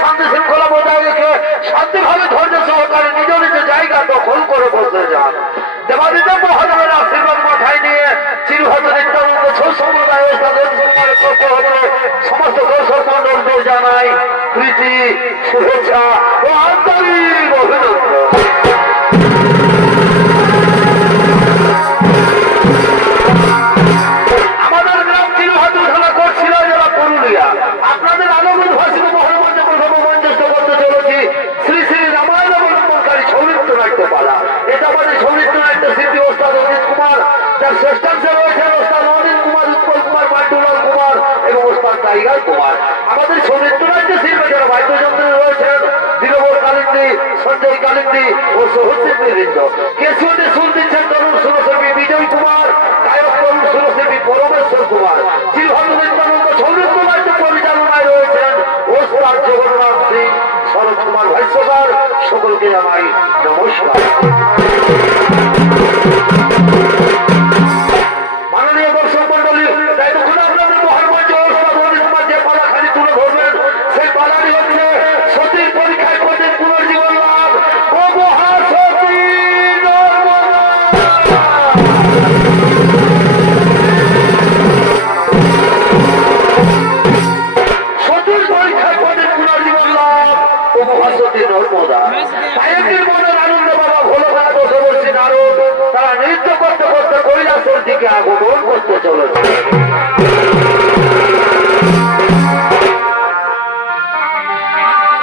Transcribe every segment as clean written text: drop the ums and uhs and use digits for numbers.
শান্তি শৃঙ্খলা বজায় রেখে শান্তিভাবে ধৈর্য সহকারে নিজ নিজ জায়গা দখল করে বসে যান। দেবাদিদেব মহাদেবের আশীর্বাদ মাথায় নিয়ে চিরহত নিত্যানন্দ সম্প্রদায় সমস্ত দর্শক মন্ডলকে জানাই প্রীতি, শুভেচ্ছা ও আন্তরিক অভিনন্দন। আমাদের গ্রাম চিরহত ঘোষণা করছিল যারা পুরুলিয়া, আপনাদের আনন্দ ভাষিত মহামঞ্চ প্রথমমঞ্চস্থ করতে চলেছি শ্রী শ্রী রামায়ণ অবলম্বনকারী সৌমিত্র নাট্যপালা। এটা আমাদের সৌমিত্র নাট্য শিল্পী ওস্তাদ অজিত কুমার, যার শ্রেষ্ঠাংশে রয়েছেন ওস্তাদ অনিল কুমার, উৎপল কুমার, পাণ্ডুলাল কুমার এবং ওস্তাদ টাইগার কুমার। আমাদের সৌমিত্র নাট্য শিল্পে যারা বাদ্যযন্ত্রে রয়েছেন দিলবর কালিন্দি, সঞ্জয় কালিন্দি ও সহশিল্পীবৃন্দ। কেশিওতে সুর দিচ্ছেন তরুণ সুরশিল্পী বিজয় কুমার, গায়ক তরুণ সুরশিল্পী পরমেশ্বর কুমার। চিরহত নিত্যানন্দ সৌমিত্র নাট্য পরিচালনায় রয়েছেন ওস্তাদ জগন্নাথ সিং, শরৎ কুমার ভাষ্যকার। সকলকে জানাই নমস্কার। মাননীয় দর্শক মন্ডলী, তখন আপনাদের মহামঞ্চে ওস্তাদ অনিল কুমার যে পালা খালি তুলে ধরবেন, সেই পালাটি হচ্ছে সতীর পরীক্ষায় পদের পুনর্জীবন লাভ ও মহাসতী নর্মদা। সতীর পরীক্ষায় পদের পুনর্জীবন লাভ ও মহাসতী নর্মদা। গায়কের মনের আনন্দ বাবা ভোলনাথ ও দেবশ্রী নারদ তারা নৃত্য করতে করতে কৈলাসের দিকে আগমন করতে চলেছে।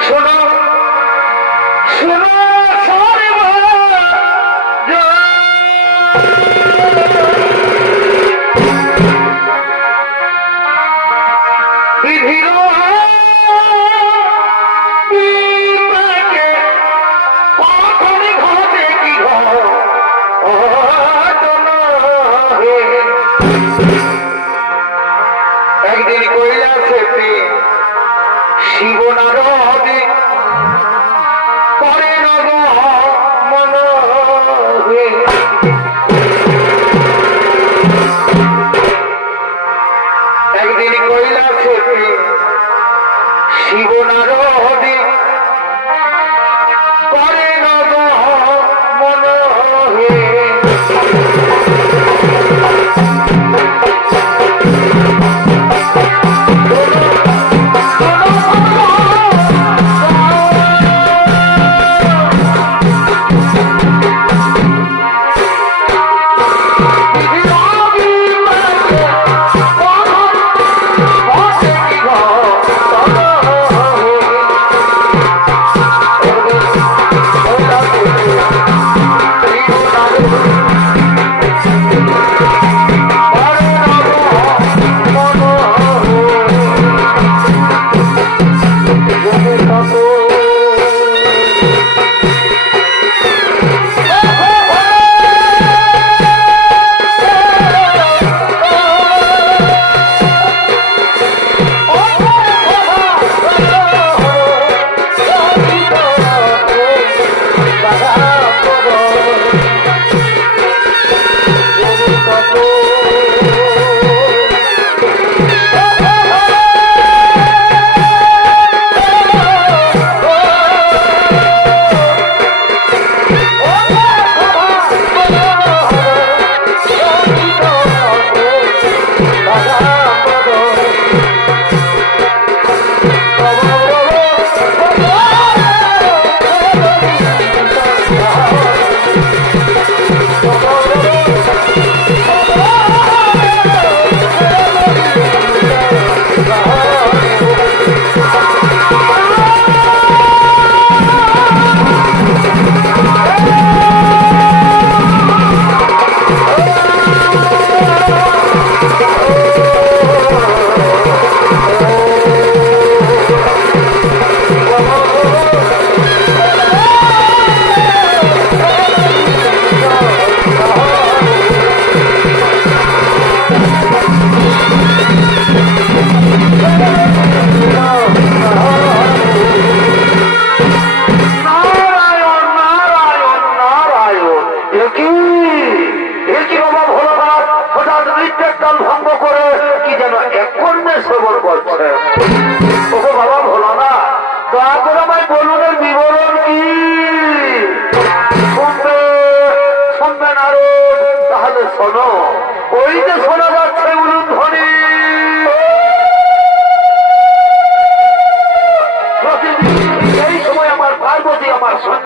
শোনো শোনো একদিন কৈলাসে শিব নারদে পরে নগ মন একদিন কৈলাসে শিব নারদে পরে নগ মন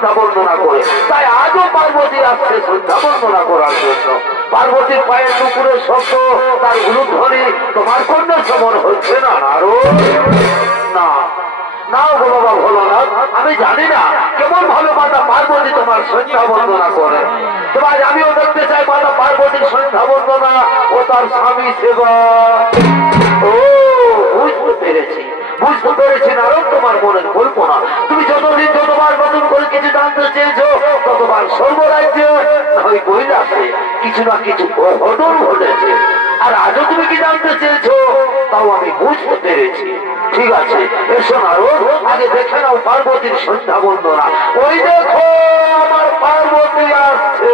সন্ধ্যা বন্দনা করে। তাই আজও পার্বতী আসছে সন্ধ্যা বন্দনা করার জন্য। পার্বতীর পায়ের টুকুরের শব্দ, তার উলুধ্বনি তোমার কন্যা সমান হচ্ছে না আরো না। নাও গো বাবা ভোলানাথ, আমি জানি না কেমন ভাবে মাতা পার্বতী তোমার সন্ধ্যা বন্দনা করে। তোমার আমিও দেখতে চাই মাতা পার্বতীর সন্ধ্যা বন্দনা ও তার স্বামী সেবা। ও বুঝতে পেরেছি, বুঝতে পেরেছি নারদ, তোমার মনের কল্পনা। তুমি যতদিন যতবার নতুন করে কিছু জানতে চেয়েছো, ততবার সর্বরাজ্যে ওই কৈলাসে কিছু না কিছু অঘটন ঘটেছে। আর আজও তুমি কি জানতে চেয়েছো, তাও আমি বুঝতে পেরেছি। ঠিক আছে, এসো নারদ, আগে দেখে নাও পার্বতীর সন্ধ্যা বন্দনা। ওই দেখো আমার পার্বতী আসছে।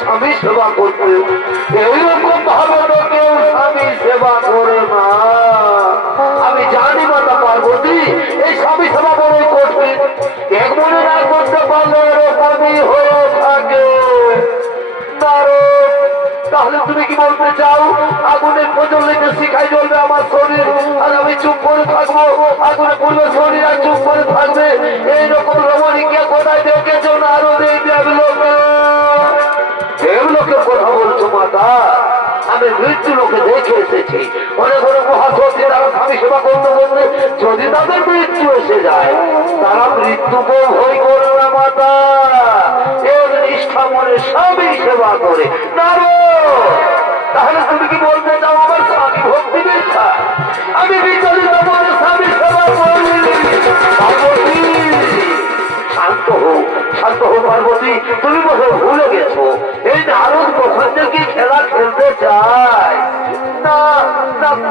স্বামী সেবা করতে এইরকম ভাবে তো কেউ স্বামী সেবা করে না। আমি জানি মাতা পার্বতী এই স্বামী সেবা বড়ই কঠিন। এক মনে না করতে পারলে এরকমই হয়ে থাকে। তাহলে তুমি কি বলতে চাও আগুনের প্রজ্বলিত শিখাই জ্বলবে আমার শরীর আর আমি চুপ করে থাকবো, আগুনে পূর্বে শরীর আর চুপ করে থাকবে? এইরকম রমণীকে কোথায় দেখেছো না আরো এই দেবলোকের কথা বলছো মাতা? আমি মৃত্যু লোকে দেখে এসেছি। অনেক অনেক মহাসতী তারা স্বামী সেবা করতে করতে যদি তাদের মৃত্যু এসে যায়, তারা মৃত্যুকে ভয় করে না মাতা। এর নিষ্ঠা মনে স্বামী সেবা করে। তাহলে তুমি কি বলতে চাও আমার স্বামী ভক্তি মিথ্যা? আমি বিচলিত মনে স্বামী সেবা করি। পার্বতী শান্ত হোক, শান্ত হোক পার্বতী, তুমি বোধহয় ভুলে গেছো এই নারদ কখন থেকে খেলা খেলতে চায় না।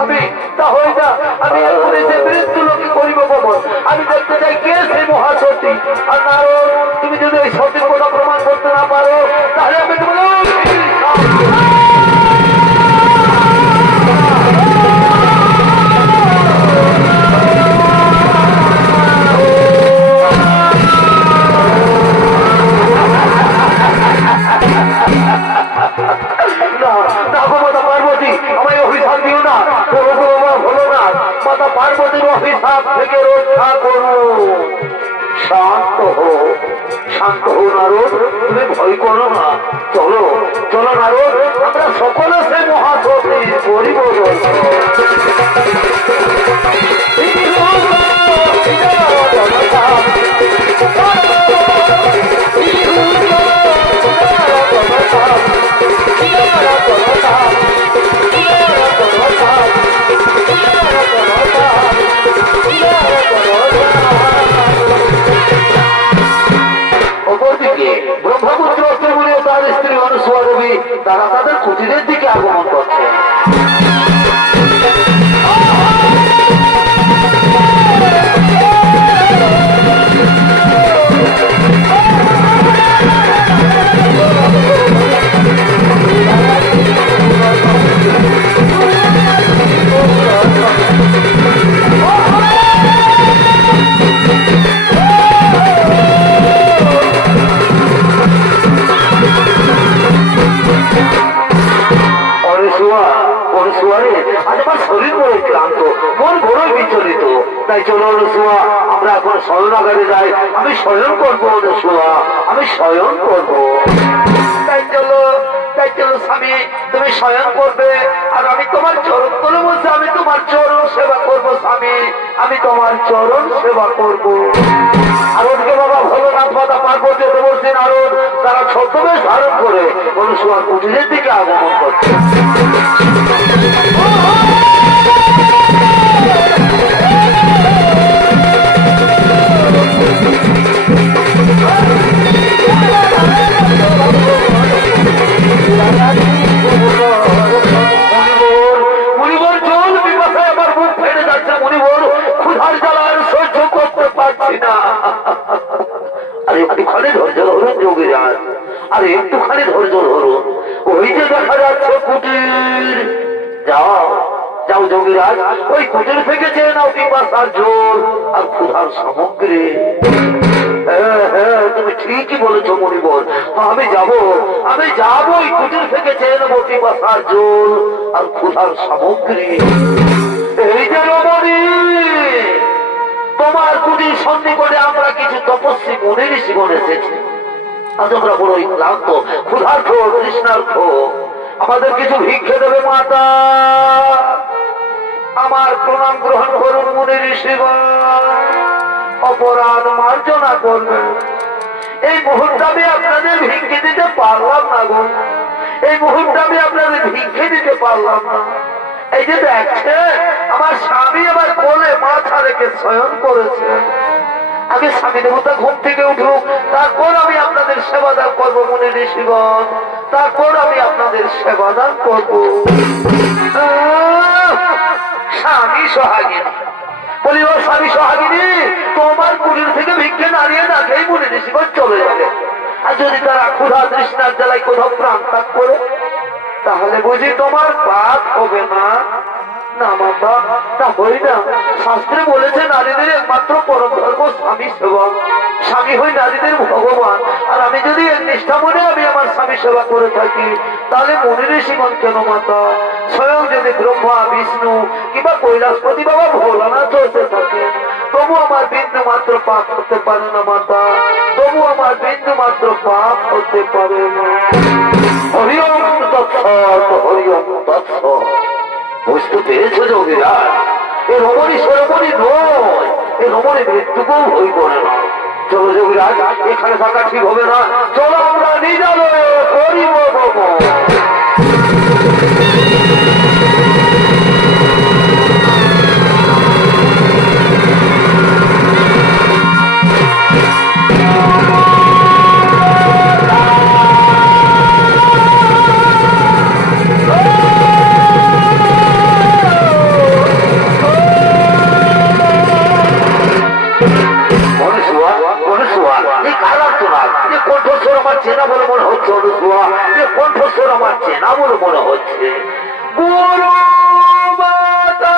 আমি তা হই না, আমি এখনই সে মৃত্যু লোকে করিব কমন। আমি দেখতে চাই কে সেই মহাসতী। আর নারদ, তুমি যদি এই সতীর কথা প্রমাণ করতে না পারো, তাহলে আমি পার্বতীর অভিশাপ থেকে রক্ষা করুন। শান্ত হো, শান্ত হো নারদ, তুমি ভয় করো না। চলো চলো নারদ, আমরা সকলে সে মহাসতীর পরিবর্তন। অপরদিকে ব্রহ্মপুত্র অষ্টমী ও তার স্ত্রী অনুসুয়া দেবী তারা তাদের কুটিরের দিকে আগমন করছে। শরীর বড় ক্লান্ত, মন বড়ই বিচলিত, তাই চলো অনুসুয়া আমরা এখন শয়নাগারে যাই। আমি শয়ন করবো অনুসুয়া, আমি শয়ন করবো। তাই চলো স্বামী, তুমি শয়ন করবে আর আমি তোমার চরণ তলে বলছি, আমি তোমার চরণ সেবা করবো স্বামী, আমি তোমার চরণ সেবা করবো। নারদকে বাবা ভোলেনাথ মাতা পার্বতী বলছেন নারদ, তারা ছদ্মবেশ ধারণ করে অনুসুয়ার কুটিরের দিকে আগমন করছে। মুনিবর জল বিপাশায় আমার মুখ ফেটে যাচ্ছে। মুনিবর ক্ষুধার জ্বালা আর সহ্য করতে পারছি না। আর একটুখানি ধৈর্য ধরুন যোগীরাজ, আর একটুখানি ধৈর্য ধরুন। ওই যে দেখা যাচ্ছে কুটির, যাও যাও যোগীরাজ, ওই কুটির থেকে চেয়ে নাও পিপাসার জল আর ক্ষুধার সামগ্রী। হ্যাঁ হ্যাঁ, তুমি ঠিকই বলেছো মণিবর, আমি যাবো ওই কুটির থেকে চেয়ে নেবো পিপাসার জল আর ক্ষুধার সামগ্রী। এই যে রমণী, তোমার কুটির সন্নিকটে আমরা কিছু তপস্বী মুনি ঋষিগণ এসেছি। আজ আমরা বড়ই ক্লান্ত, ক্ষুধার্থ, তৃষ্ণার্থ, আমাদের কিছু ভিক্ষে দেবে মাতা। আমার প্রণাম গ্রহণ করুন মুনি ঋষিগণ, অপরাধ মার্জনা করবেন। এই মুহূর্তে আমি আপনাদের ভিক্ষে দিতে পারলাম না গো, এই মুহূর্তে আমি আপনাদের ভিক্ষে দিতে পারলাম না। এই যে দেখছে আমার স্বামী আমার কোলে মাথা রেখে শয়ন করেছে। আগে স্বামী দেবতা ঘুম থেকে উঠুক, তারপর আমি আপনাদের সেবাদান করবো মুনি ঋষিগণ, তারপর আমি আপনাদের সেবাদান করবো। স্বামী সোহাগিনী বলি, ও স্বামী সোহাগিনী, তোমার কুটির থেকে ভিক্ষে নাড়িয়ে না খেয়ে মুনি ঋষিগণ চলে যাবে। আর যদি তারা ক্ষুধা তৃষ্ণার জ্বালায় কোথাও প্রাণ ত্যাগ করে, তাহলে বুঝি তোমার পাপ হবে না? না মাতা, তা হই না। শাস্ত্রে বলেছে নারীদের একমাত্র পরম ধর্ম স্বামী সেবা, স্বামী হই নারীদের ভগবান। আর আমি যদি এক নিষ্ঠা মনে আমি আমার স্বামী সেবা করে থাকি, তাহলে মুনি ঋষিগণ কেন মাতা, স্বয়ং যদি ব্রহ্মা বিষ্ণু কিংবা কৈলাসপতি বাবা ভোলানাথ হতে থাকে, তবু আমার বিন্দু মাত্র পাপ হতে পারে না মাতা, তবু আমার বিন্দু মাত্র পাপ হতে পারে না। হরি ওম তৎসৎ, হরি ওম তৎসৎ। বুঝতে পেরেছো যোগীরা, এ রমণী সরমণী নয়, এ রমণী মৃত্যুকেও ভয় করে না। চলো যোগীরাজ, এখানে থাকা ঠিক হবে না, চলো আমরা নিজালয়ে করিব। চেনা বলে মনে হচ্ছে অনুসুয়া, যে কণ্ঠস্বর আমার চেনা বলে মনে হচ্ছে। গুরু মাতা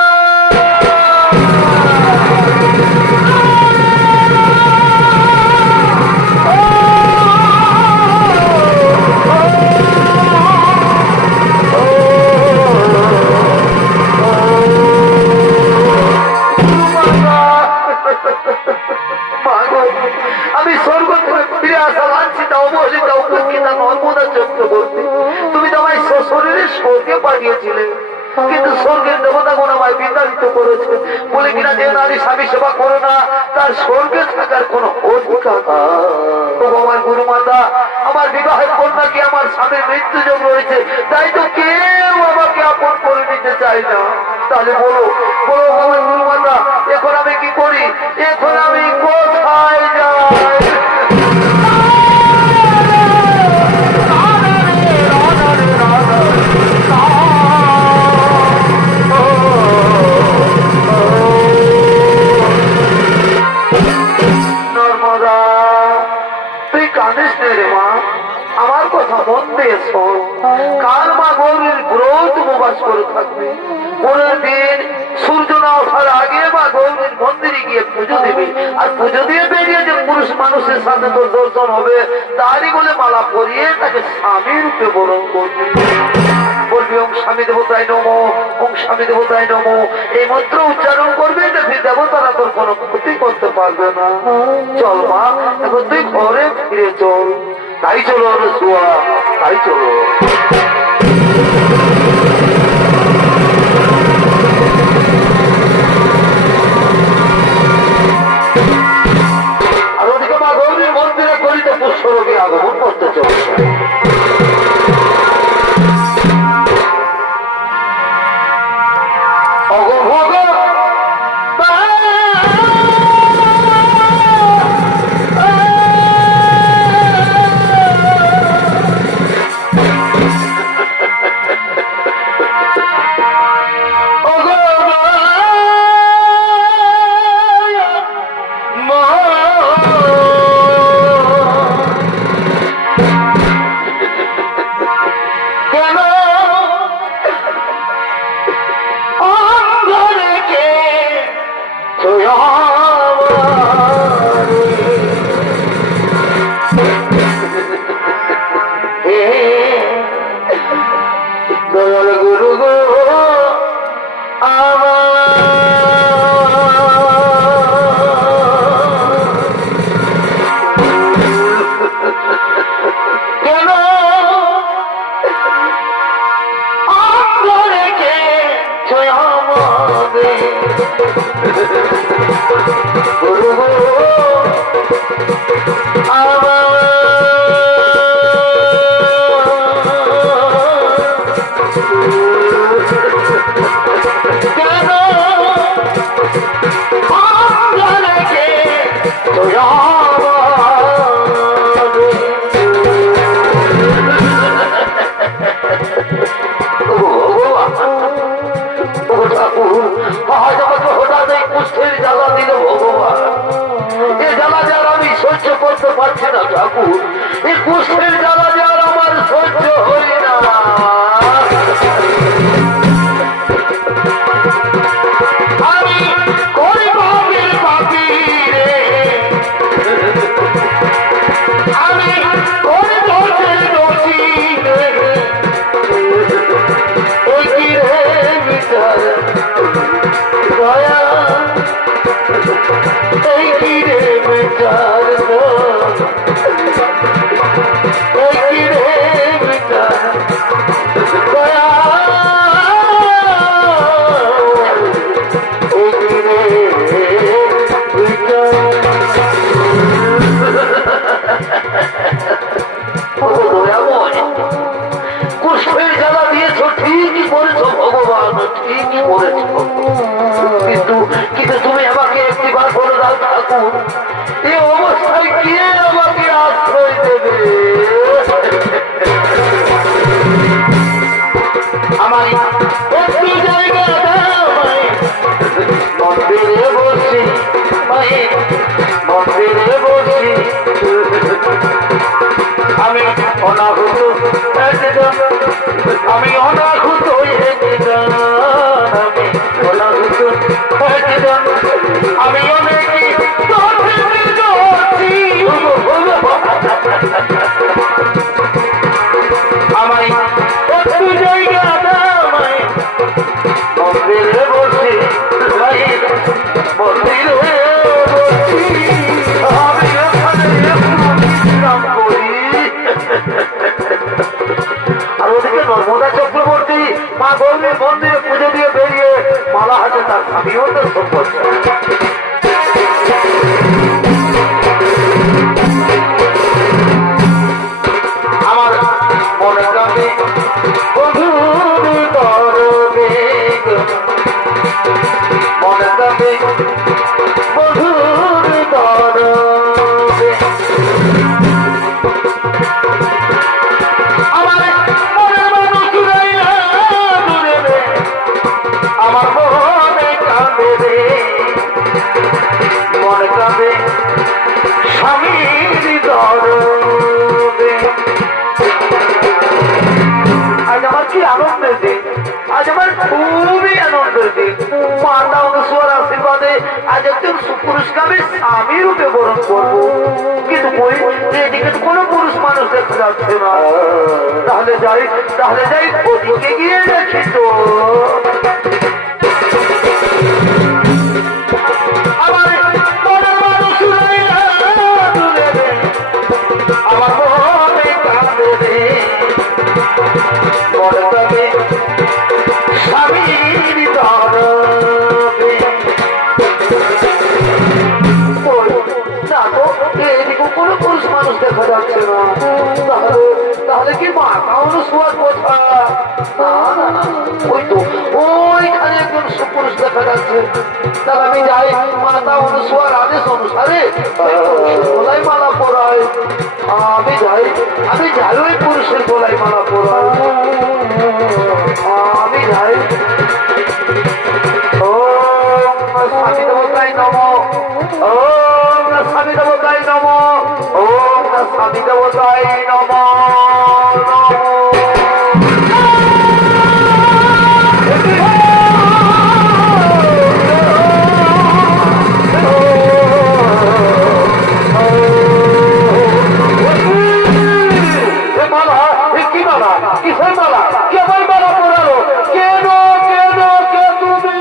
স্বর্গে পাঠিয়েছিলেন, কিন্তু স্বর্গের দেবতা কোন আমায় বিতাড়িত করেছে বলে কিনা যে নারী স্বামী সেবা করে না তার স্বর্গে থাকার কোন অধিকার। আমার গুরু মাতা, আমার বিবাহের কন্যাকে আমার স্বামীর মৃত্যুযোগ রয়েছে, তাই তো কেউ আমাকে আপন করে নিতে চায় না। তাহলে বলো বলো আমার গুরু মাতা, এখন আমি কি করি? এখন আমি কোথায় যাই? আমার কথা মন দিয়ে শোন। কাল মা গৌরীর ব্রত উপবাস করে থাকবে। পরের দিন সূর্য না ওঠার আগে মা গৌরীর মন্দিরে গিয়ে পুজো দেবে, আর পুজো দিয়ে বেরিয়ে যে পুরুষ মানুষের সাথে তোর দর্শন হবে তারই বলে মালা পরিয়ে তাকে স্বামী রূপে বরণ করবে। বলবি ওম স্বামী দেবতায় নমো, ওম স্বামী দেবতায় নমো, এই মন্ত্র উচ্চারণ করবে, দেখবি দেবতারা তোর কোনো ক্ষতি করতে পারবে না। চল মা, এখন তুই ঘরে ফিরে চল। তাই চলো রসুয়া, তাই চলো। আর ওদিকে মা গৌরীর মন্দিরে গলিত পুষ্পরূপে আগমন করতে চলছে। পারছি না ঠাকুর, এই কুষ্ঠের জ্বালা যার আমার সহ্য হই না। আমি করি পাপির পাপি রে, আমি করি দোষের দোষী রে, ওই কি রে বিচার দয়া, এই কি রে বিচার কুষ্ঠের জ্বালা দিয়েছ, ঠিকই করেছ ভগবান, ঠিকই করেছ, কিন্তু কিন্তু তুমি আমাকে একটিবার বলে দাও ঠাকুর, এই অবস্থায় কে আমাকে আশ্রয় দেবে? আমার একটু জায়গা মন্দিরে বসি, মন্দিরে বসি আমি অনাহুত, আমি অনাহুত, আমি অনেক আমিও তো সমস্যা। আমার মনে কাঁদে বন্ধুর দরদে, মনে কাঁদে বন্ধুর দরদে। আমার মনের মানুষ রইলা দূরে রে, আমার মনে কাঁদে রে, মনে কাঁদে স্বামীর দরদে। আজ আমার কি আনন্দের দিন, আজ আমার খুবই আনন্দের দিন। মাতা অনুসুয়ার আশীর্বাদে আজ একজন সুপুরুষকামী স্বামী রূপে বরণ করবো। কিন্তু বই এদিকে কোনো পুরুষ মানুষ দেখা যাচ্ছে না। তাহলে যাই ওদিকে গিয়ে দেখি তো। আমার মনের মানুষ রইলা দূরে রে, আমার মনে কাঁদে রে, মনে কাঁদে স্বামীর দরদে। না তো এদিকে কোনো পুরুষ মানুষ দেখা যাচ্ছে না। তাহলে কি মাতা অনুসুয়ার কথা? ওই তো ওইখানে একজন সুপুরুষ দেখা যাচ্ছে। তাহলে আমি যাই মাতা অনুসুয়ার আদেশ অনুসারে গলায় মালা পরাই। আমি যাই ওই পুরুষের গলায় মালা পরাই। আমি যাই। ওম স্বামী দেবতায় নমঃ, ওম স্বামী দেবতায় নমঃ, ওম স্বামী দেবতায় নমঃ। কিসের মালা? কেবল মালা পরালো কেন? কে তুমি?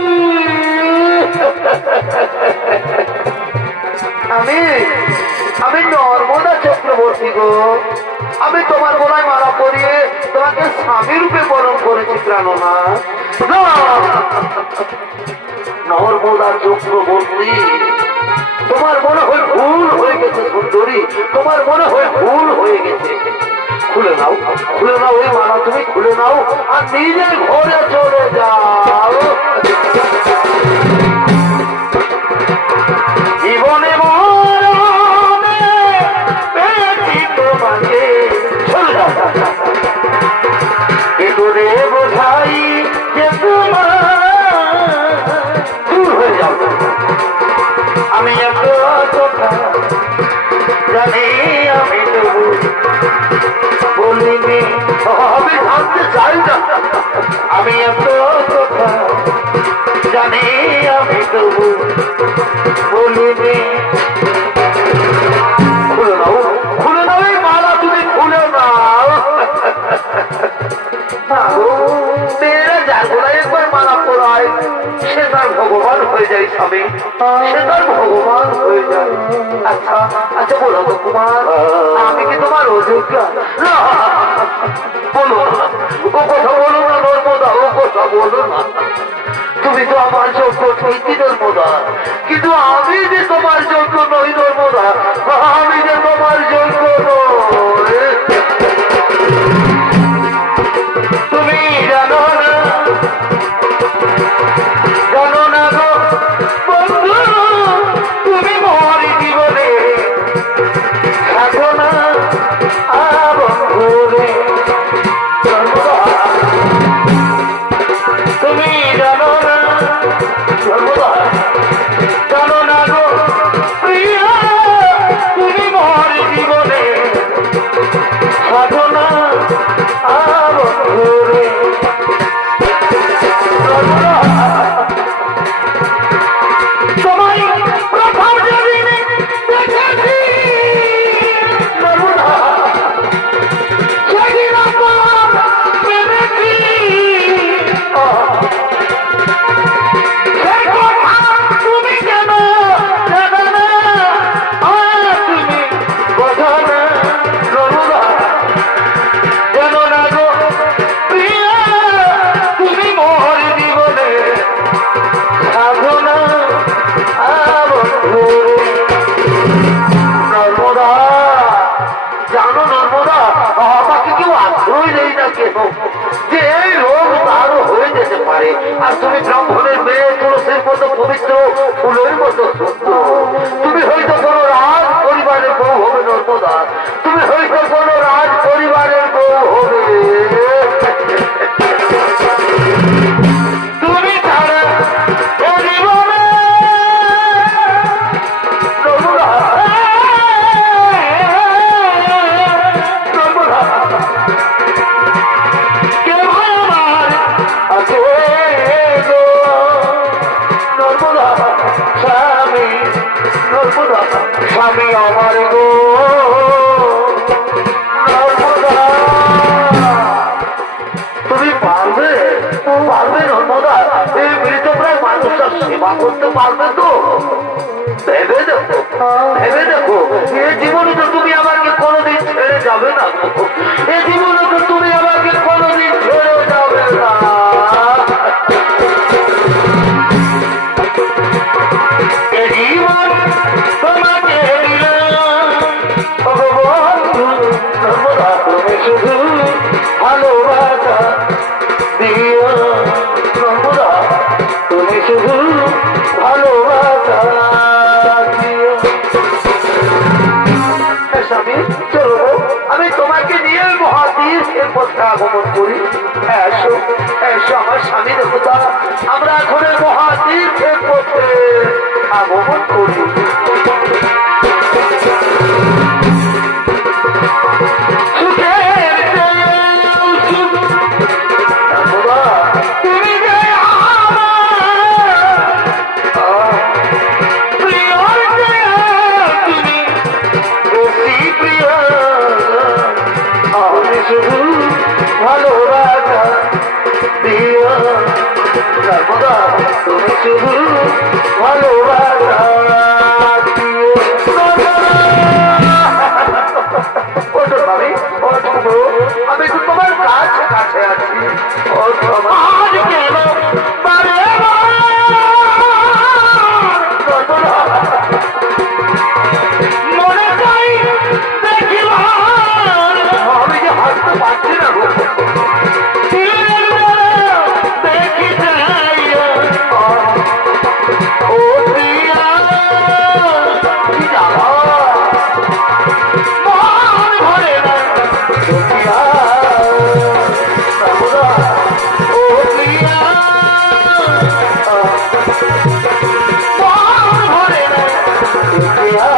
আমি নর্মদা চক্রবর্তী গো। আমি তোমার গলায় মালা পরিয়ে তোমাকে স্বামী রূপে বরণ করেছি প্রাণনা। নর্মদা চক্রবর্তী, তোমার মনে হয় ভুল হয়ে গেছে সুন্দরী, তোমার মনে হয় ভুল হয়ে গেছে। খুলে নাও ওই মালা, তুমি খুলে নাও আর নিজের ঘরে চলে যাও। জীবনে মরণে পেয়েছি তোমাকে, চলে যাও। এ করে বোঝাই যে তোমার দূর হয়ে যাও। আমি এত কথা জানি, আমি তবু বলিনি। আমি জানতে চাই না, আমি এত কথা জানি, আমি তবু বলিনি। খুলে নাও এই মালা, তুমি খুলে নাও। মেয়েরা যার গোলায় একবার মালা পড়ায় সে তার ভগবান হয়ে যায় স্বামী, সে তার ভগবান হয়ে যায়। আচ্ছা বলো তো কুমার, আমি কি তোমার অযোগ্য? না, বলো না, ও কথা বলো না নর্মদা, ও কথা বলো না। তুমি তো আমার যোগ্য ঠিকই নর্মদা, কিন্তু আমি যে তোমার যোগ্য নই নর্মদা, আমি যে তোমার যোগ্য নই। তুমি জানো না গো বন্ধু, তুমি মোর জীবনে থাকো না বন্ধু রে। তুমি জানো না গো প্রিয়া, তুমি পারে। আর তুমি ব্রাহ্মণের মেয়ে, তুলসীর মতো পবিত্র, ফুলের মতো সুন্দর। তুমি হয়তো কোনো রাজ পরিবারের বউ হবে নর্মদা, তুমি হয়তো কোনো রাজ পরিবারের বউ হবে। তুমি ছাড়া এ জীবনে নর্মদা, নর্মদা কেউ আমার আছে গো, নর্মদা স্বামী, নর্মদা স্বামী আমার গো, নর্মদা তুমি পারবে, পারবে নর্মদা এই মৃতপ্রায় মানুষটার সেবা করতে পারবে তো? ভেবে দেখো, ভেবে দেখো, এ জীবনে তো তুমি আমাকে কোনোদিন ছেড়ে যাবে না, এ জীবনে তো তুমি আমাকে কোনোদিন ছেড়ে যাবে না। এ জীবন তোমাকে দিলাম ভগবন্ধু, নর্মদা তুমি শুধু ভালোবাসা দিও, নর্মদা তুমি শুধু ভালোবাসা দিও। স্বামী চলো, আমি তোমাকে নিয়ে মহাতীর্থের পথে আগমন করি। এসো, এসো আমার স্বামী দেবতা, আমরা এখন মহাতীর্থের পথে আগমন করি। ভালোবাসা দিও, নর্মদা তুমি শুধু ভালোবাসা দিও। আমি তো তোমার কাছে কাছে আছি, আজ কেন মনে চাই দেখিবার, আমি যে হাসতে পারছি না গো, দেখি যাই ও প্রিয়া, কি যাবা মন ভরে না প্রিয়া, ও প্রিয়া মন ভরে না প্রিয়া,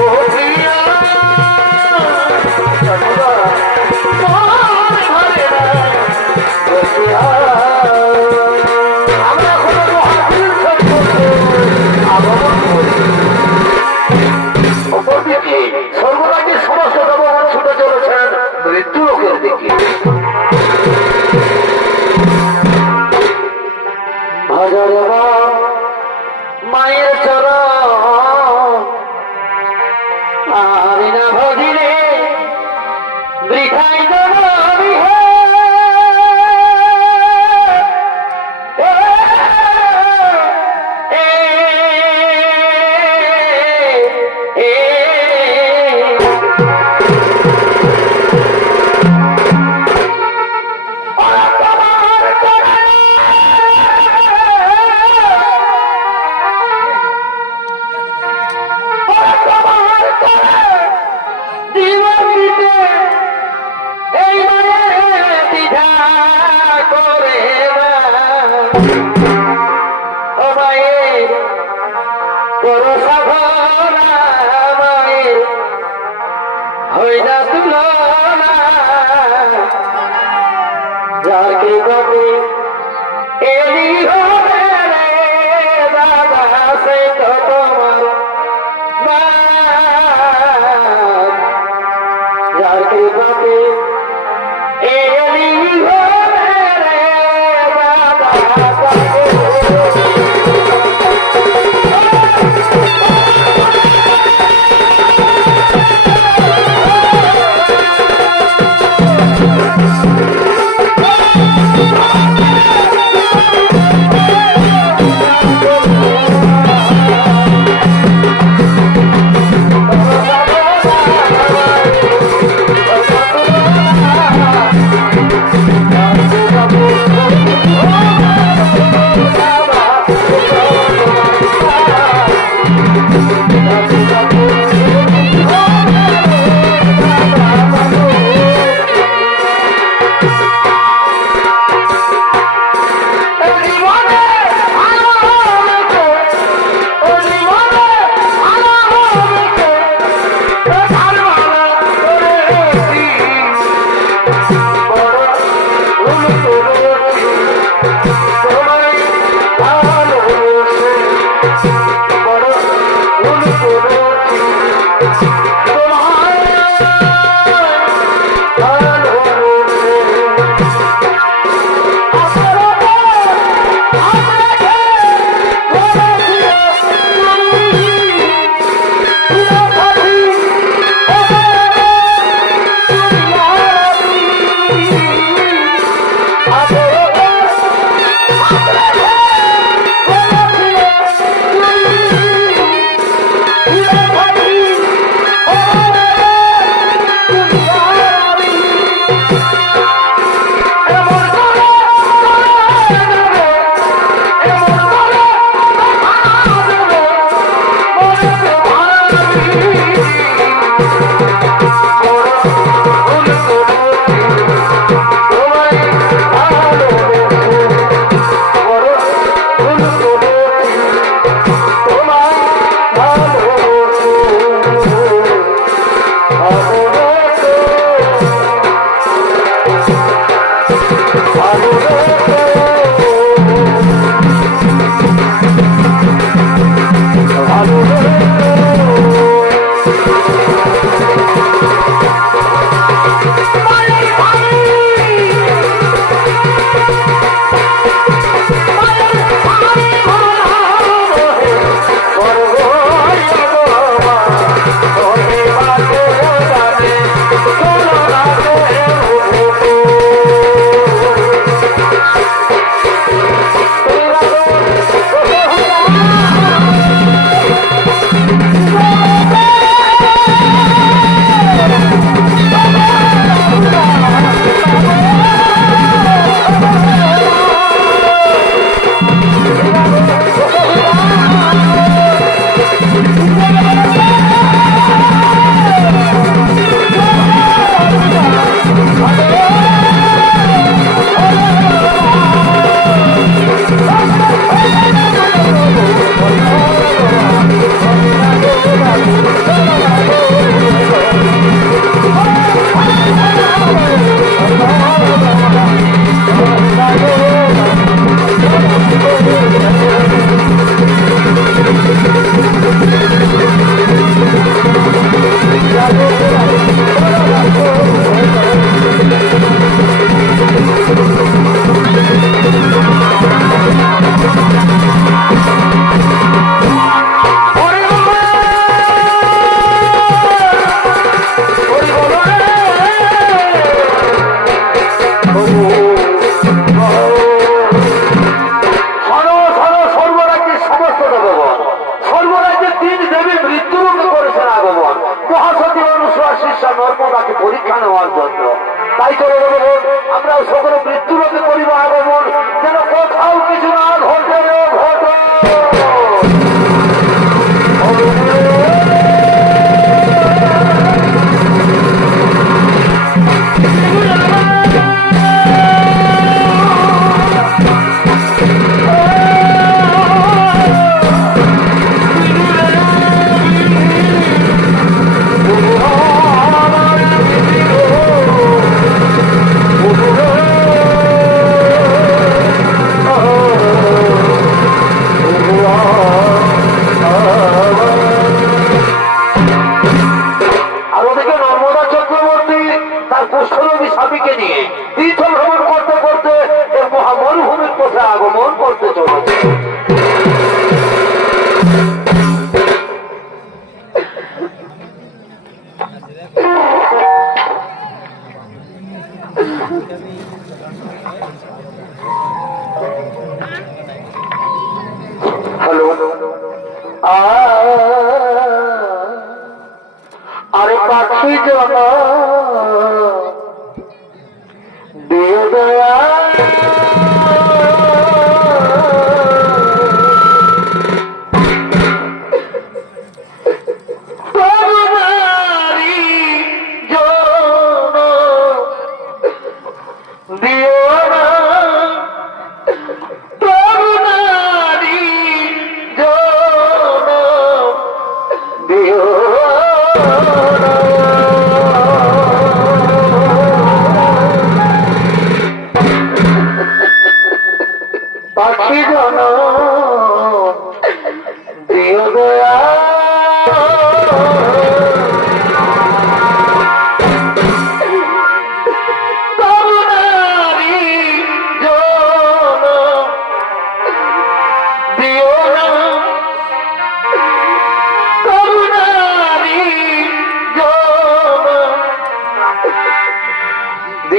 ও প্রিয়া মন ভরে না প্রিয়া। আমরা কোনো মহাতীর্থের পথে আগমন করি। অপরদিকে স্বর্গরাজ্যের সমস্ত দেবগণ ছুটে চলেছেন মৃত্যু লোকের দিকে। ভজরে মায়ের চরণ, আমি না ভজিলে বৃথাই জনমি হে, যাকে কবে এলি হবে রে দাদা, সে তো তোমার মা, যাকে কবে এলি হবে রে দাদা, পরীক্ষা নেওয়ার জন্য। তাই তো আমরাও সকলে মৃত্যুলোকে করিব আগমন, যেন কোথাও কিছু না ঘটে ঘটে। Oh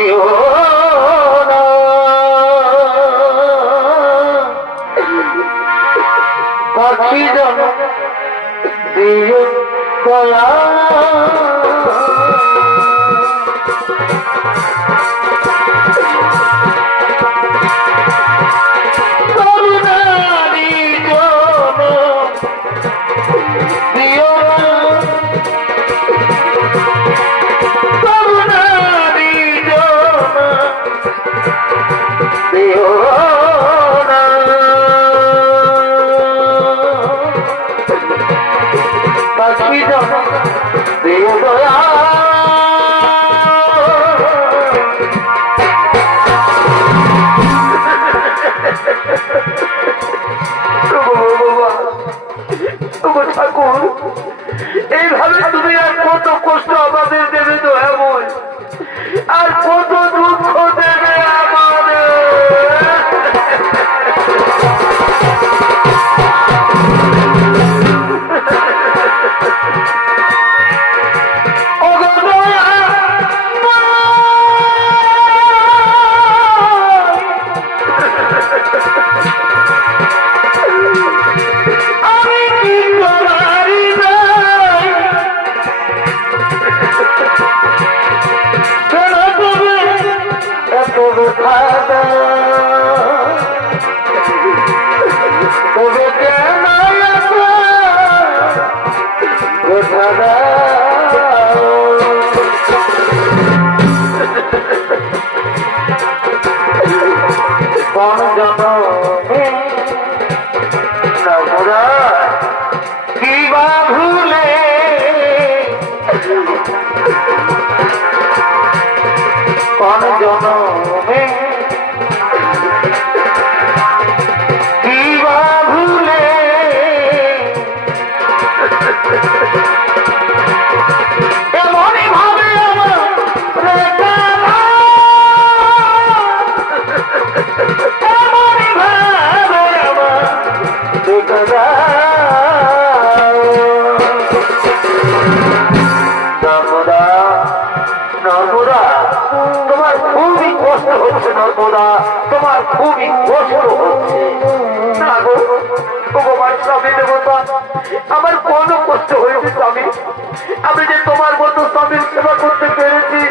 দিও না পাখি জন দিও দয়া ঠাকুর এইভাবে তুমি আর কত কষ্ট আমাদের দেবে দয়াময় আর কত দুঃখ দেবে আমাদের তোমার খুবই কষ্ট হচ্ছে না গো ভগবান স্বামী দেবতা আমার কোনো কষ্ট হয়েছে স্বামী আমি যে তোমার মতো স্বামীর সেবা করতে পেরেছি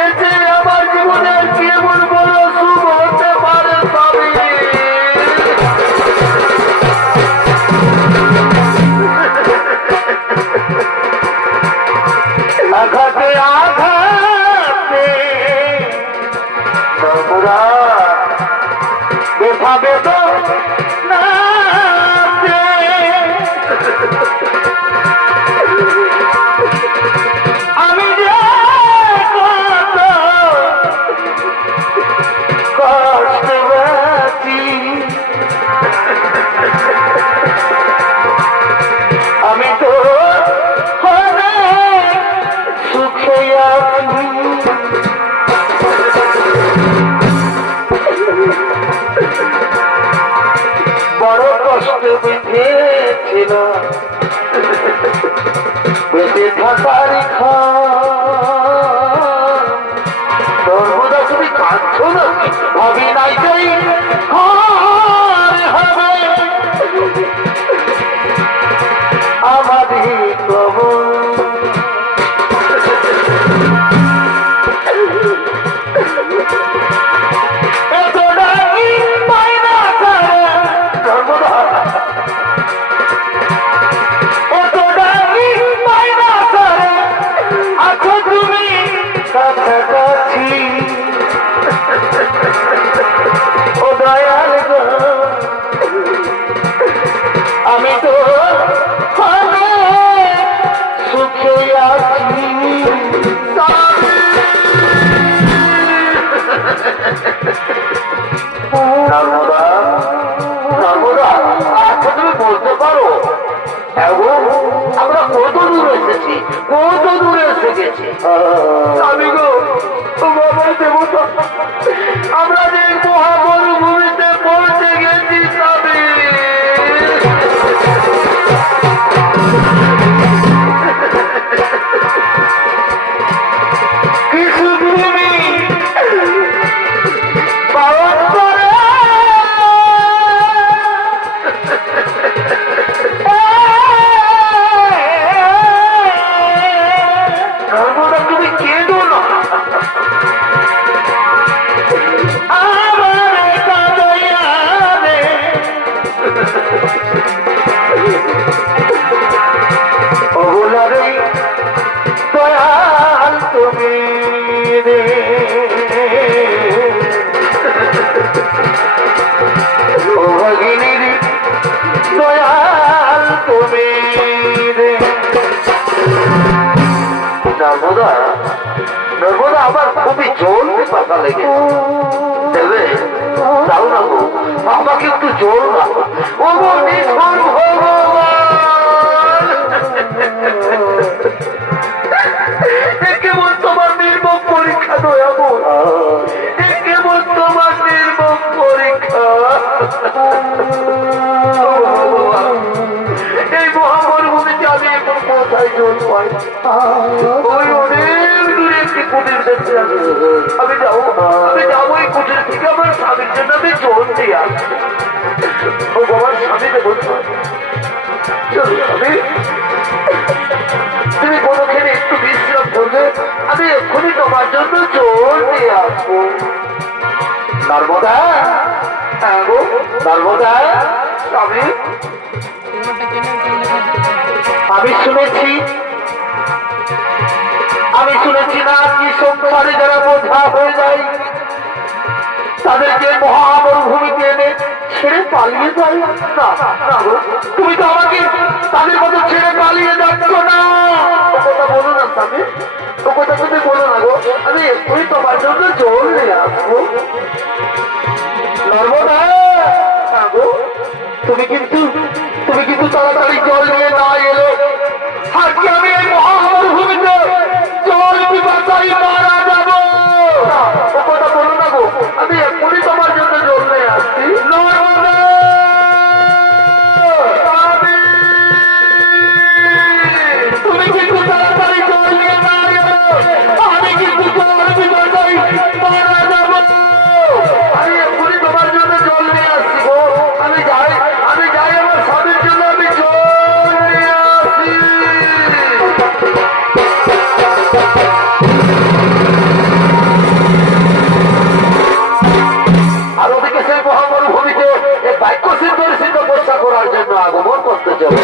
এতে আমার জীবনে আর কি এমন বড় শুভ হতে পারে স্বামী আঘাতে আঘাতে বেভাবে তো না আমি যে কত কষ্ট পাচ্ছি আমি তো অনেক সুখে আছি বড় কষ্ট বেঁধেছিল বেঁধে থাকার সর্বদা তুমি কাঁদছ না ভাবি নাই যাই হবে আমাদের কবর আমি তো সুখে আছি তুমি বলতে পারো আমরা কত দূর এসেছি কত দূরে এসে গেছি আমি গো বাবা দেবতা আমরা যে মহামরুভূমিতে পৌঁছে গেছি স্বামী কৃষ্ণ দয়াল তুমি নর্মদা নর্মদা আমার খুবই জল পাতা লেগে দেবে যাও না গো আমাকে একটু জল না ও নিষ্ঠুর ভগবান কেবল তোমার নির্মম পরীক্ষা দয়াবো কেবল তোমার নির্মম পরীক্ষা এই মহামরুভূমিতে আমি এখন কোথায় জল পাই ওই অনেক দূরে একটি কুটির দেখতে আমি যাবো এই কুটির থেকে আমার স্বামীর জন্য আমি জল দিয়ে আসছি ও বাবার স্বামীকে বলছো চলো স্বামী তুমি কোনোখানে একটু বিশ্রাম করবে আমি এক্ষুনি তোমার জন্য জল দিয়ে আসবো নর্মদা নর্মদা স্বামী আমি শুনেছি না কি সংসারে যারা বোঝা হয়ে যায় তাদেরকে মহামরুভূমিতে এনে ছেড়ে পালিয়ে যায় না তুমি তো আমাকে তাদের মতো ছেড়ে পালিয়ে যাচ্ছ না ও কথা বলো না স্বামী ও কথা তুমি বলো না গো আমি এক্ষুনি তোমার জন্য জল নিয়ে আসবো নর্মদা গো তুমি কিন্তু তাড়াতাড়ি জল নিয়ে না এলে আজকে আমি এই মহামরুভূমিতে জল পিপাসায় মারা যাবো ও কথা বলো না গো আমি এক্ষুনি তোমার জন্য জল নিয়ে আসছি নর্মদা তুমি কিন্তু তাড়াতাড়ি জল নিয়ে না এলে আমি কিন্তু জল পিপাসায় মারা যাবো আমি এক্ষুনি তোমার জন্য জল নিয়ে আসছি গো আমি যাই আমার স্বামীর জন্য আমি জল নিয়ে আসি আর ওদিকে সেই মহামরুভূমিতে এই বাক্য সিদ্ধ বর্ষা করার জন্য আগমন করতে চলে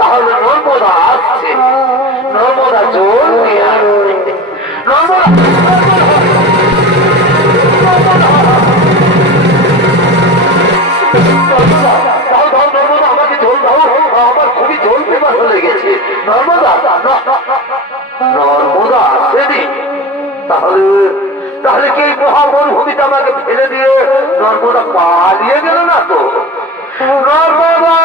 তাহলে নর্মদা আসছে, নর্মদা জল নিয়ে আসছে, নর্মদা আমাকে জল দাও, আমার খুবই জল পেপাসা লেগেছে। নর্মদা নর্মদা আসেনি, তাহলে তাহলে কি মহামরুভূমিতে আমাকে ফেলে দিয়ে নর্মদা পালিয়ে গেল না তো? নর্মদা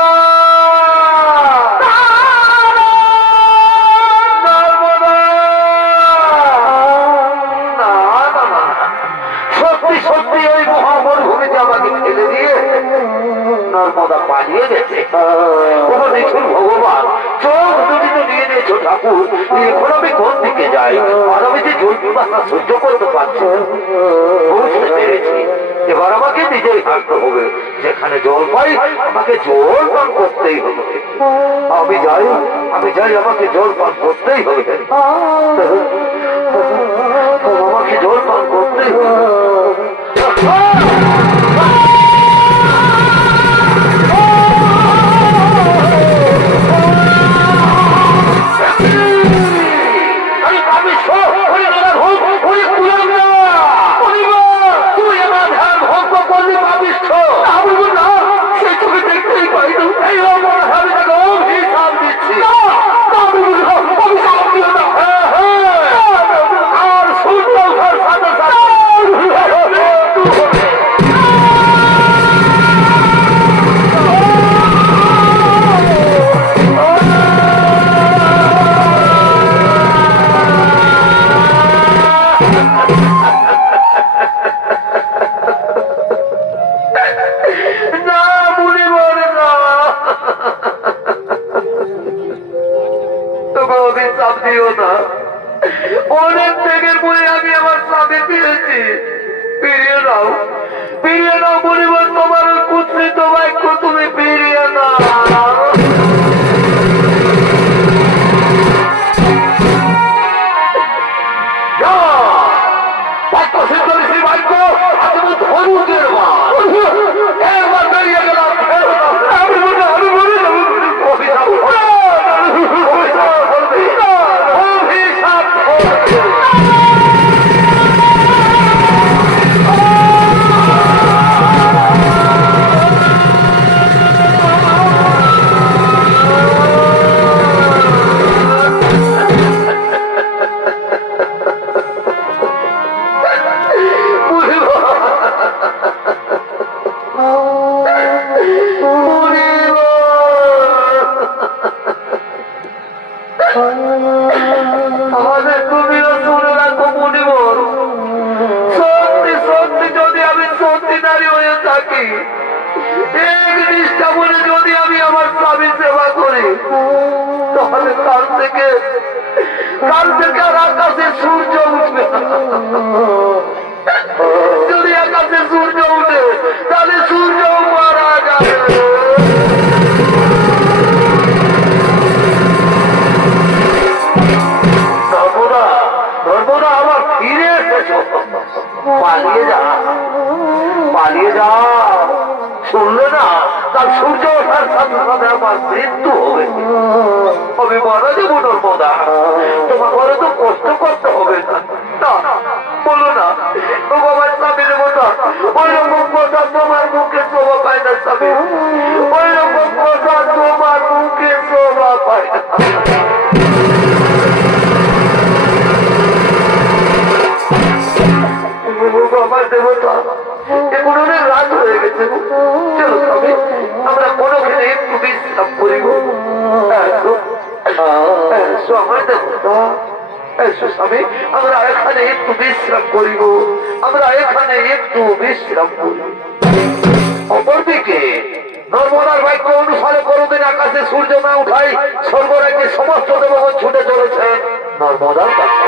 সত্যি সত্যি ওই মহামরুভূমিতে আমাকে ফেলে দিয়ে নর্মদা পালিয়ে গেছে। দেখুন ভগবান, চোখ দুটি তো নিয়ে নিয়েছো ঠাকুর, এখন আমি কোন দিকে যাই? আর আমি যে জল পিপাসা সহ্য করতে পারছি, বুঝতে পেরেছি। এবার আমাকে নিজেই হাঁটতে হবে, যেখানে জল পাই আমাকে জল পান করতেই হবে। আমি যাই, আমাকে জল পান করতেই হবে, আমাকে জল পান করতেই হবে। অনেক ত্যাগের পরে আমি আমার স্বামী পেয়েছি, ফিরিয়ে দাও, ফিরিয়ে দাও বলিবার তোমার কুৎসিত বাক্য তুমি ফিরিয়ে দাও। বাক্য সিদ্ধ বাক্য আমি ধনুকের একবার বেরিয়ে গেলাম, যদি আমি আমার স্বামীর সেবা করি, তাহলে কাল থেকে আর আকাশে সূর্য উঠবে। যদি আকাশে সূর্য উঠে তাহলে সূর্য মারা যাবে। নর্মদা আমার ফিরে এসেছো, পালিয়ে যা, পালিয়ে যা। শুনলে না, তার সূর্য ওঠার সাথে সাথে আমার মৃত্যু হবে, আমি মারা যাবো। নর্মদা, তোমার ঘরে তো কষ্ট করতে হবে না, বলো না আমার স্বামীর কথা। ওই রকম কথা তোমার মুখে শোভা পায় না স্বামী, ওই রকম কথা তোমার মুখে শোভা পায় না। আমার দেবতা, এখন অনেক রাত হয়ে গেছে, চলো স্বামী আমরা কোনোখানে একটু বিশ্রাম করিব। আমার দেবতা, স্বামী আমরা এখানে একটু বিশ্রাম করিব, আমরা এখানে একটু বিশ্রাম করিব। অপরদিকে নর্মদার বাক্য অনুসারে কোনদিন আকাশে সূর্য না উঠাই স্বর্গরাজ্যে সমস্ত দেবগণ ছুটে চলেছেন নর্মদার কাছে।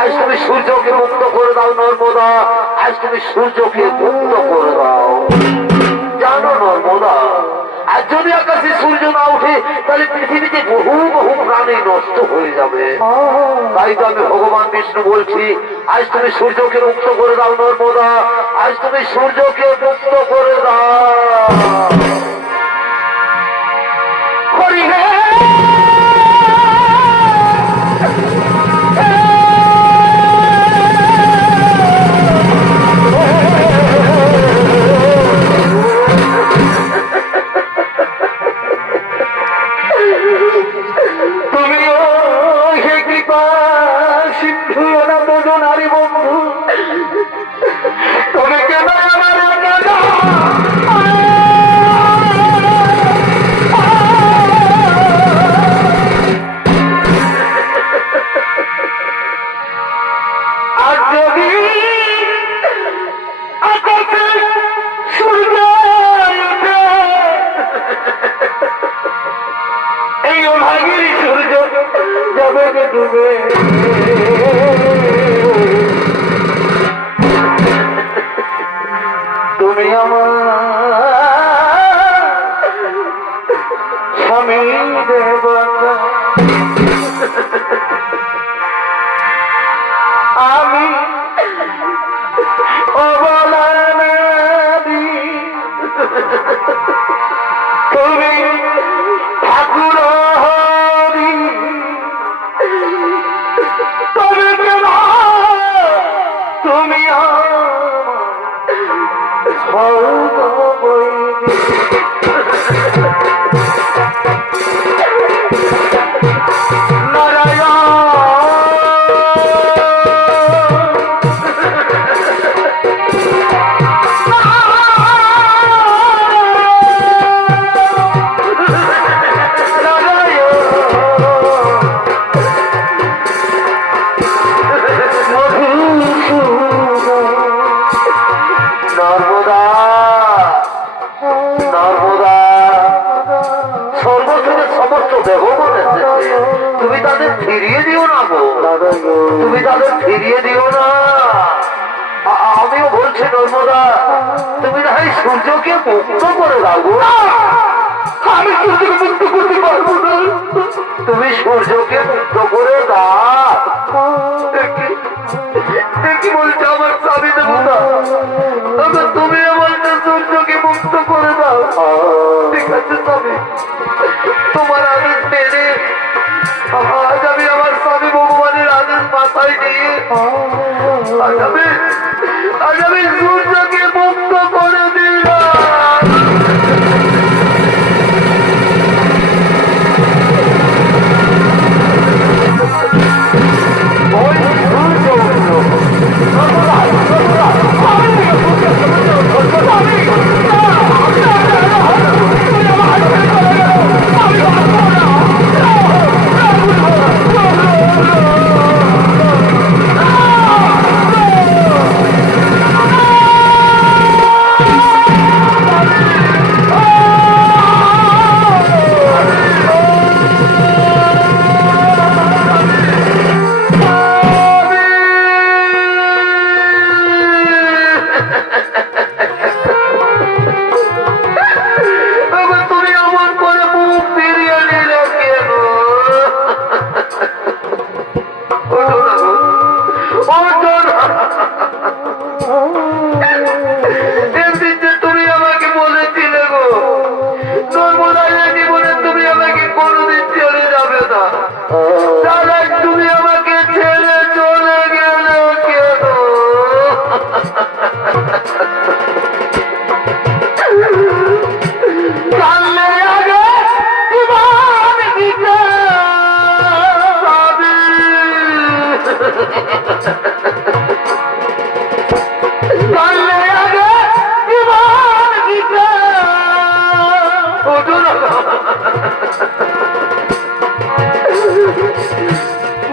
আজ তুমি সূর্যকে মুক্ত করে দাও নর্মদা, আজ তুমি সূর্যকে মুক্ত করে দাও। জানো নর্মদা, আর যদি আকাশে সূর্য না উঠে তাহলে পৃথিবীতে বহু বহু প্রাণী নষ্ট হয়ে যাবে। তাই তো আমি ভগবান বিষ্ণু বলছি, আজ তুমি সূর্যকে মুক্ত করে দাও নর্মদা, আজ তুমি সূর্যকে মুক্ত করে দাও। হরি হে তুমি আমার স্বামী দেবতা, আমি অবলা নদী, তুমি ঠাকুর হরি, তবে কেন তুমি তাদের ফিরিয়ে দিও না গো, তুমি তাদের ফিরিয়ে দিও না। আমিও বলছি নর্মদা, তুমি না হয় সূর্যকে মুক্ত করে দাও গো। আমি সূর্যকে মুক্ত করতে পারবো না, তুমি সূর্যকে মুক্ত করে দাও। কি বলছো আমার স্বামী দেবতা, তুমি বলছো সূর্যকে মুক্ত করে দাও। ঠিক আছে স্বামী, তোমার আদেশ মেনে আজ আমি আমার স্বামী ভগবানের আদেশ মাথায় নিয়ে আজ আমি সূর্যকে মুক্ত করে দিলাম।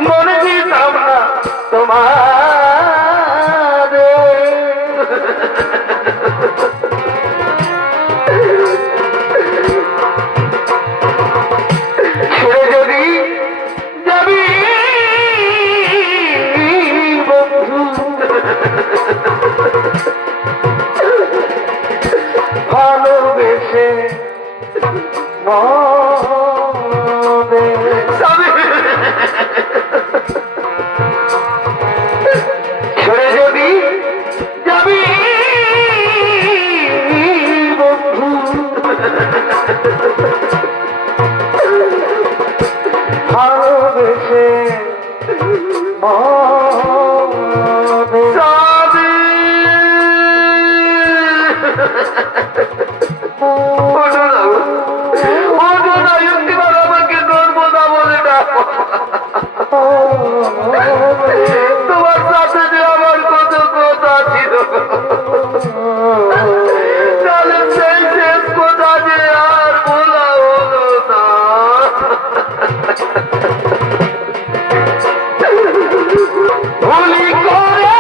মনে দিতাম না তোমার, ছেড়ে যদি যাবি বন্ধু, ভালোবেসে ছেড়ে যদি যাবি বন্ধু, ভালোবেসে আমাকে নর্মদা বলে ডাকো। তোমার সাথে যে আমার কত কথা ছিল, তাহলে সেই শেষ কথা যে আর বলা হলো না। ভুলি করে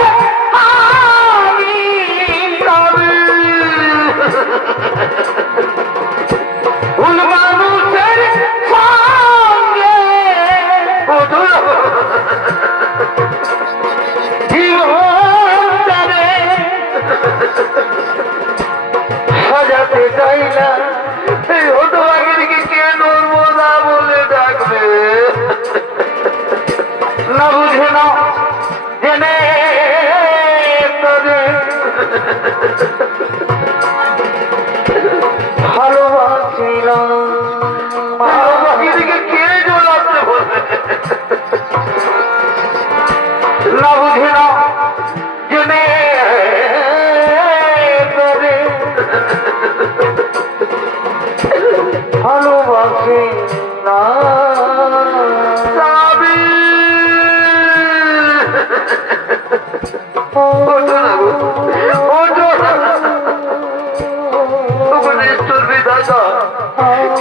আমি ভুল মানুষের সঙ্গে সাজাতে চাই না। এই হতভাগীকে কে নর্মদা বলে ডাকবে? না বুঝে না জেনে তবে ভালোবাসিলাম, ভালোবাসিকে কে জোড়াতে বলবে? না বুঝে না জেনে তবে ভালোবাসি না।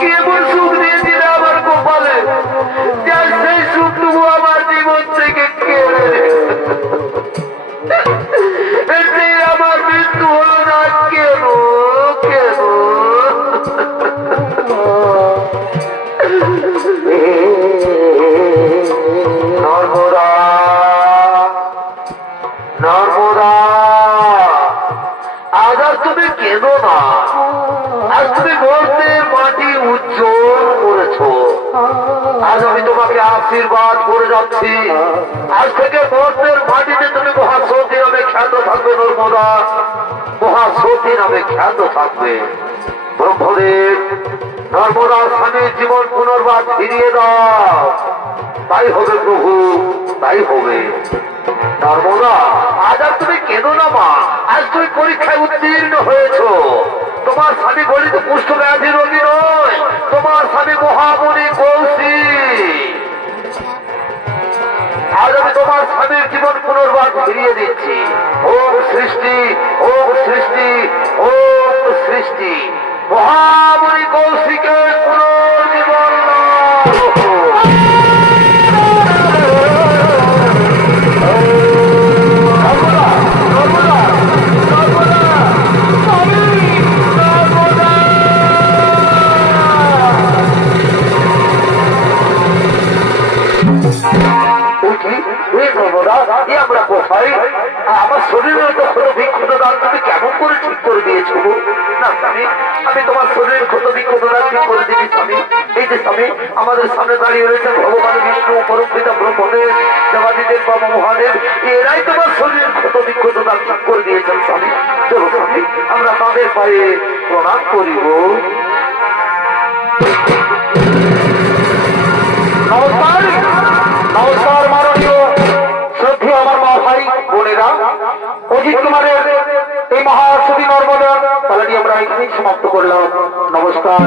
কেমন সুখ দিয়েছিলে আমার কপালে, যার সেই সুখটুকু আমার জীবন থেকে কেড়ে আমার মৃত্যু হলো না। কেন কেন আশীর্বাদ করে যাচ্ছি। আজ থেকে মর্তের মাটিতে তুমি মহাসতী নামে খ্যাত থাকবে, নর্মদা মহাসতী নামে খ্যাত থাকবে। ব্রহ্মদেব, নর্মদার স্বামীর জীবন পুনর্বার ফিরিয়ে দাও। তাই হবে প্রভু, তাই হবে। নর্মদা, আজ আর তুমি কেঁদো না মা, আজ তুমি পরীক্ষায় উত্তীর্ণ হয়েছ। তোমার স্বামী গলিত কুষ্ঠ ব্যাধি রোগী নয়, তোমার স্বামী মহামণি কৌশিক। আজ আমি তোমার স্বামীর জীবন পুনর্বার ফিরিয়ে দিচ্ছি। ওম সৃষ্টি, ওম সৃষ্টি, ওম সৃষ্টি। মহামণি কৌশিকের পুনর্জীবন আমরা কোথায়? আমার শরীরের তো ক্ষত বিক্ষত দান তুমি কেমন করে ঠিক করে দিয়েছো? না স্বামী, আমি তোমার শরীরের ক্ষত বিক্ষত দান ঠিক করে দিই স্বামী। এই যে স্বামী, আমাদের সামনে দাঁড়িয়ে রয়েছে ভগবান বিষ্ণু, পরমপিতা ব্রহ্মদেব, দেবাদিদেব বাবা মহাদেব, এরাই তোমার শরীরের ক্ষত বিক্ষত দান ঠিক করে দিয়েছেন স্বামী। চলো স্বামী, আমরা তাদের পায়ে প্রণাম করিব। নমস্কার, নমস্কার মাননীয় শ্রদ্ধেয় আমার মা ভাই বোনেরা। অজিত কুমারের এই মহাসতী নর্মদার পালাটি আমরা এখানেই সমাপ্ত করলাম। নমস্কার।